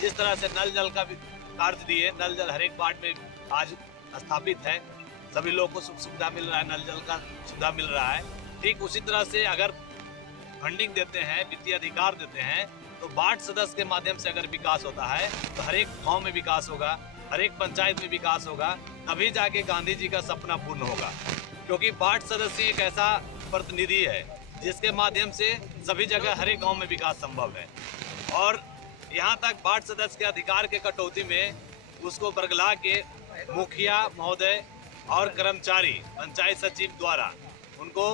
जिस तरह से नल जल का भी कार्य दिए, नल जल हर एक वार्ड में आज स्थापित है, सभी लोगों को सुख सुविधा मिल रहा है, नल जल का सुविधा मिल रहा है। ठीक उसी तरह से अगर फंडिंग देते हैं, वित्तीय अधिकार देते हैं, तो वार्ड सदस्य के माध्यम से अगर विकास होता है तो हर एक गाँव में विकास होगा, हर एक पंचायत में विकास होगा, तभी जाके गांधी जी का सपना पूर्ण होगा। क्योंकि वार्ड सदस्य एक ऐसा प्रतिनिधि है जिसके माध्यम से सभी जगह हर एक गाँव में विकास संभव है। और यहाँ तक वार्ड सदस्य के अधिकार के कटौती में उसको बरगला के मुखिया महोदय और कर्मचारी पंचायत सचिव द्वारा उनको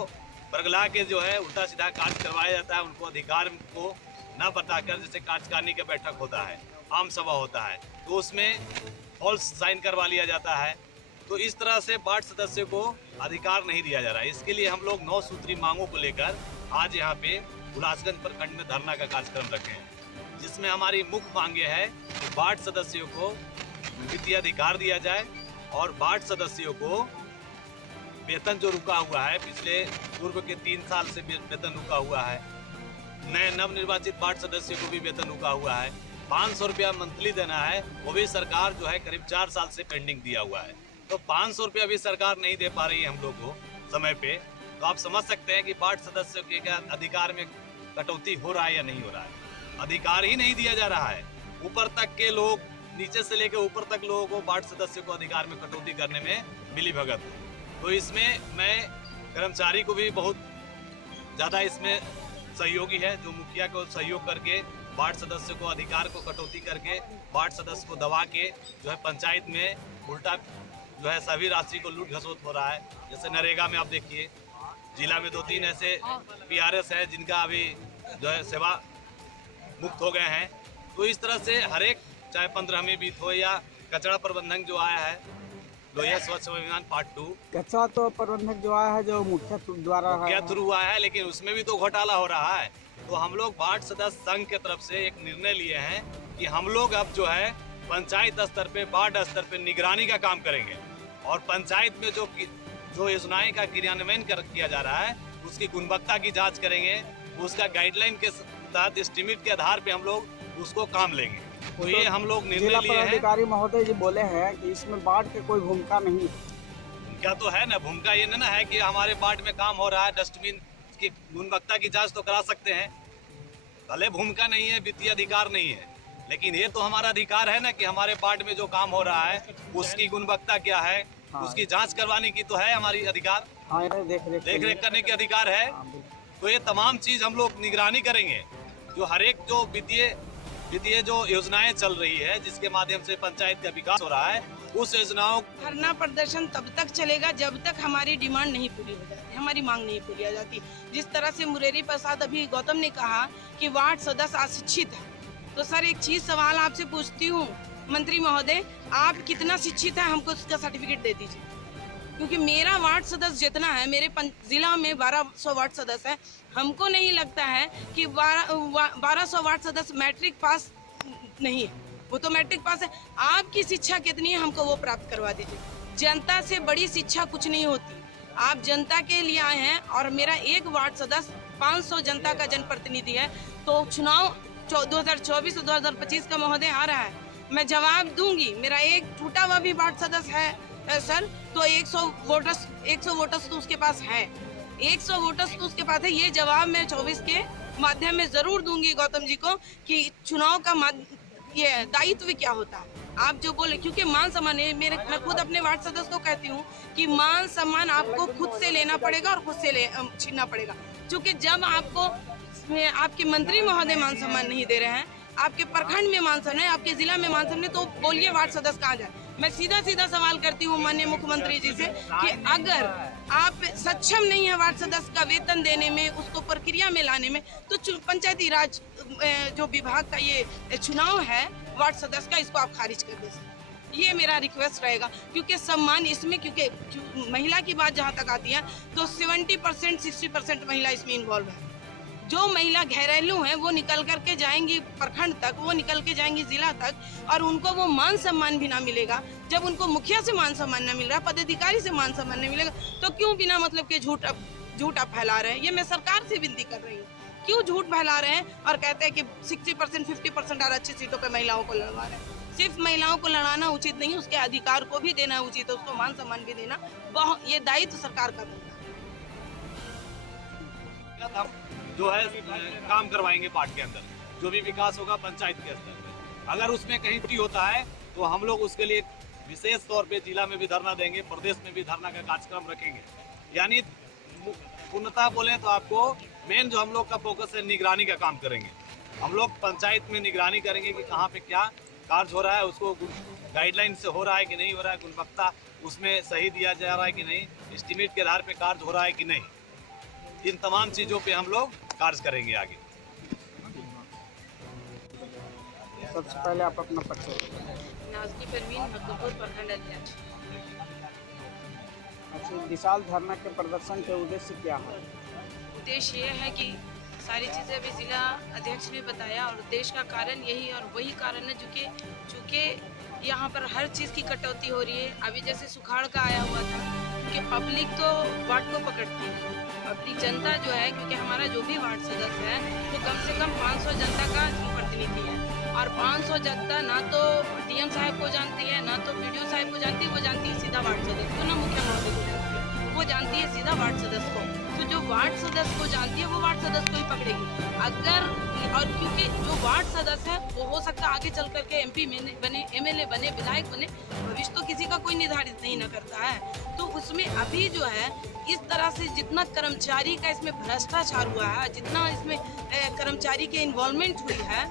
बरगला के जो है उल्टा सीधा कार्य करवाया जाता है। उनको अधिकार को न बताकर, जैसे कार्यकारिणी का बैठक होता है, आम सभा होता है, तो उसमें फॉल्स साइन करवा लिया जाता है। तो इस तरह से वार्ड सदस्य को अधिकार नहीं दिया जा रहा है। इसके लिए हम लोग 9 सूत्री मांगों को लेकर आज यहाँ पे हुलासगंज प्रखंड में धरना का कार्यक्रम रखे हैं, जिसमें हमारी मुख्य मांगे है कि वार्ड सदस्यों को वित्तीय अधिकार दिया जाए और वार्ड सदस्यों को वेतन जो रुका हुआ है, पिछले पूर्व के 3 साल से वेतन रुका हुआ है, नए नवनिर्वाचित वार्ड सदस्यों को भी वेतन रुका हुआ है, 500 रुपया मंथली देना है, वो भी सरकार जो है करीब 4 साल से पेंडिंग दिया हुआ है। तो 500 रुपया भी सरकार नहीं दे पा रही है हम लोग को समय पे। तो आप समझ सकते हैं कि वार्ड सदस्यों के क्या अधिकार में कटौती हो रहा है या नहीं हो रहा है। अधिकार ही नहीं दिया जा रहा है। ऊपर तक के लोग, नीचे से लेकर ऊपर तक लोगों को वार्ड सदस्यों को अधिकार में कटौती करने में मिली भगत। तो इसमें मैं कर्मचारी को भी बहुत ज़्यादा इसमें सहयोगी है, जो मुखिया को सहयोग करके वार्ड सदस्य को अधिकार को कटौती करके वार्ड सदस्य को दबा के जो है पंचायत में उल्टा जो है सभी राशि को लूट घसोट हो रहा है। जैसे नरेगा में आप देखिए, जिला में 2-3 ऐसे PRS है जिनका अभी जो है सेवा मुक्त हो गए हैं। तो इस तरह से हर एक, चाहे 15वीं बीत हो या कचरा प्रबंधन जो आया है, लोहिया स्वच्छ अभियान पार्ट 2, कचरा तो प्रबंधक जो आया है जो मुखिया द्वारा थ्रू हुआ है, लेकिन उसमें भी तो घोटाला हो रहा है। तो हम लोग वार्ड सदस्य संघ के तरफ से एक निर्णय लिए हैं कि हम लोग अब जो है पंचायत स्तर पे, वार्ड स्तर पे निगरानी का काम करेंगे और पंचायत में जो योजनाएं का क्रियान्वयन किया जा रहा है उसकी गुणवत्ता की जांच करेंगे। उसका गाइडलाइन के तहत एस्टीमेट के आधार पे हम लोग उसको काम लेंगे। तो ये हम लोग निर्णय लिए हैं। अधिकारी महोदय जी बोले हैं कि इसमें वार्ड की कोई भूमिका नहीं है। क्या तो है ना, भूमिका ये ना है कि हमारे वार्ड में काम हो रहा है, डस्टबिन की गुणवत्ता की जांच तो करा सकते हैं। भले भूमिका नहीं है, वित्तीय अधिकार नहीं है, लेकिन ये तो हमारा अधिकार है ना कि हमारे वार्ड में जो काम हो रहा है उसकी गुणवत्ता क्या है, उसकी जांच करवाने की तो है हमारी अधिकार। देख रेख करने के अधिकार है। तो ये तमाम चीज हम लोग निगरानी करेंगे। जो हर एक जो वित्तीय जो योजनाएं चल रही है, जिसके माध्यम से पंचायत का विकास हो रहा है, उस योजनाओं। धरना प्रदर्शन तब तक चलेगा जब तक हमारी डिमांड नहीं पूरी हो जाती, हमारी मांग नहीं पूरी हो जाती। जिस तरह से मुरारी प्रसाद अभी गौतम ने कहा कि वार्ड सदस्य अशिक्षित है, तो सर एक चीज सवाल आपसे पूछती हूँ मंत्री महोदय, आप कितना शिक्षित है हमको उसका सर्टिफिकेट दे दीजिए। क्योंकि मेरा वार्ड सदस्य जितना है, मेरे जिला में 1200 वार्ड सदस्य है, हमको नहीं लगता है कि 1200 वार्ड सदस्य मैट्रिक पास नहीं है। वो तो मैट्रिक पास है। आपकी शिक्षा कितनी है हमको वो प्राप्त करवा दीजिए। जनता से बड़ी शिक्षा कुछ नहीं होती। आप जनता के लिए आए हैं और मेरा एक वार्ड सदस्य 500 जनता का जनप्रतिनिधि है। तो चुनाव 2024 और 2025 का महोदय आ रहा है, मैं जवाब दूंगी। मेरा एक टूटा हुआ भी वार्ड सदस्य है सर, तो 100 वोटर्स तो उसके पास है, 100 वोटर्स तो उसके पास है। ये जवाब मैं 24 के माध्यम में जरूर दूंगी गौतम जी को कि चुनाव का ये दायित्व क्या होता है। आप जो बोले, क्योंकि मान सम्मान है, मैं खुद अपने वार्ड सदस्य को कहती हूँ कि मान सम्मान आपको खुद से लेना पड़ेगा और खुद से छीनना पड़ेगा। क्योंकि जब आपको आपके मंत्री महोदय मान सम्मान नहीं दे रहे हैं, आपके प्रखंड में मान सम्मान है, आपके जिला में मान सम्मान है, तो बोलिए वार्ड सदस्य कहाँ जाए। मैं सीधा सवाल करती हूँ माननीय मुख्यमंत्री जी से कि अगर आप सक्षम नहीं है वार्ड सदस्य का वेतन देने में, उसको प्रक्रिया में लाने में, तो पंचायती राज जो विभाग का ये चुनाव है वार्ड सदस्य का, इसको आप खारिज कर दीजिए। ये मेरा रिक्वेस्ट रहेगा। क्योंकि सम्मान इसमें, क्योंकि महिला की बात जहाँ तक आती है तो 70% 60% महिला इसमें इन्वॉल्व है। जो महिला घरेलू हैं वो निकल करके जाएंगी प्रखंड तक, वो निकल के जाएंगी जिला तक, और उनको वो मान सम्मान भी ना मिलेगा। जब उनको मुखिया से मान सम्मान न मिल रहा, पदाधिकारी से मान सम्मान नहीं मिलेगा, तो क्यों बिना मतलब के झूठ आप फैला रहे हैं। ये मैं सरकार से विनती कर रही हूँ क्यों झूठ फैला रहे हैं और कहते हैं कि 60% 50% आरक्षित सीटों पे महिलाओं को लड़वा रहे हैं। सिर्फ महिलाओं को लड़ाना उचित नहीं, उसके अधिकार को भी देना उचित है, उसको मान सम्मान भी देना, ये दायित्व सरकार का बनता है। हम जो है काम करवाएंगे पार्ट के अंदर, जो भी विकास होगा पंचायत के स्तर पे। अगर उसमें कहीं त्रुटि होता है तो हम लोग उसके लिए विशेष तौर पे जिला में भी धरना देंगे, प्रदेश में भी धरना का कार्यक्रम रखेंगे। यानी पूर्णतः बोले तो आपको मेन जो हम लोग का फोकस है निगरानी का काम करेंगे। हम लोग पंचायत में निगरानी करेंगे कि कहाँ पे क्या कार्य हो रहा है, उसको गाइडलाइन से हो रहा है कि नहीं हो रहा है, गुणवत्ता उसमें सही दिया जा रहा है कि नहीं, एस्टिमेट के आधार पे कार्य हो रहा है कि नहीं। इन तमाम चीज़ों पे हम लोग कार्य करेंगे आगे। सबसे पहले आप अपना परिचय। नाज़नी परवीन, मकबूल प्रखंड अध्यक्ष। अच्छा, विशाल धरना के प्रदर्शन के उद्देश्य क्या है? उद्देश्य ये है कि सारी चीज़ें अभी जिला अध्यक्ष ने बताया और देश का कारण यही और वही कारण है चूँकि यहाँ पर हर चीज़ की कटौती हो रही है। अभी जैसे सुखाड़ का आया हुआ था कि पब्लिक तो वार्ड को पकड़ती है, पब्लिक जनता जो है, क्योंकि हमारा जो भी वार्ड सदस्य है तो कम से कम 500 जनता का प्रतिनिधि है और 500 जनता ना तो डीएम साहब को जानती है, ना तो वीडियो साहब को जानती है, वो जानती है सीधा वार्ड सदस्य को, ना मुखिया महोदय को जानती है, वो जानती है सीधा वार्ड सदस्य को। तो जो वार्ड सदस्य को जानती है वो वार्ड सदस्य को ही पकड़ेगी। अगर और क्योंकि जो वार्ड सदस्य है वो हो सकता है आगे चल करके MP बने, MLA बने, विधायक बने, भविष्य तो किसी का कोई निर्धारित नहीं न करता है। तो उसमें अभी जो है इस तरह से जितना कर्मचारी का इसमें भ्रष्टाचार हुआ है, जितना इसमें कर्मचारी की इन्वॉल्वमेंट हुई है,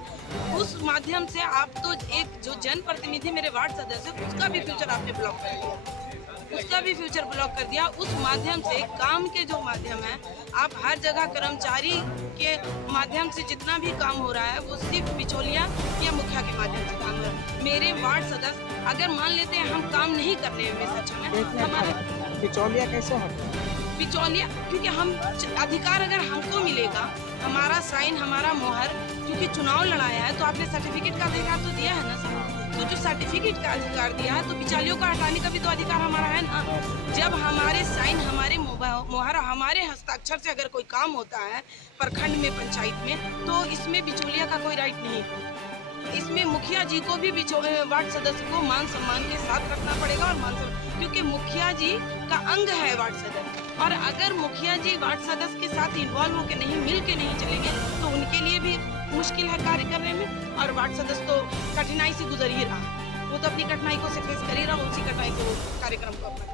उस माध्यम से आप तो एक जो जनप्रतिनिधि मेरे वार्ड सदस्य उसका भी फ्यूचर आपने ब्लॉक कर दिया, उसका भी फ्यूचर ब्लॉक कर दिया। उस माध्यम से काम के जो माध्यम है, आप हर जगह कर्मचारी के माध्यम से जितना भी काम हो रहा है वो सिर्फ बिचौलिया या मुखिया के माध्यम से काम हो रहा है। मेरे वार्ड सदस्य अगर मान लेते हैं हम काम नहीं करने में सक्षम है, हमारा बिचौलिया कैसे है? बिचौलिया क्योंकि हम अधिकार अगर हमको मिलेगा, हमारा साइन, हमारा मोहर, क्योंकि चुनाव लड़ाया है तो आपने सर्टिफिकेट का अधिकार तो दिया है ना सर। तो जो सर्टिफिकेट का अधिकार दिया है तो बिचौलियों का हटाने का भी तो अधिकार हमारा है ना। जब हमारे साइन, हमारे मोहर, हमारे हस्ताक्षर से अगर कोई काम होता है प्रखंड में, पंचायत में, तो इसमें बिचौलिया का कोई राइट नहीं है। इसमें मुखिया जी को भी वार्ड सदस्य को मान सम्मान के साथ रखना पड़ेगा और मान सम्मान, क्योंकि मुखिया जी का अंग है वार्ड सदस्य। और अगर मुखिया जी वार्ड सदस्य के साथ इन्वॉल्व होकर नहीं, मिल के नहीं चलेंगे तो उनके लिए भी मुश्किल है कार्य करने में। और वार्ड सदस्य तो कठिनाई से गुजर ही रहा है, वो तो अपनी कठिनाई को से फेस कर ही रहा, उसी कठिनाई से वो कार्यक्रम को अपना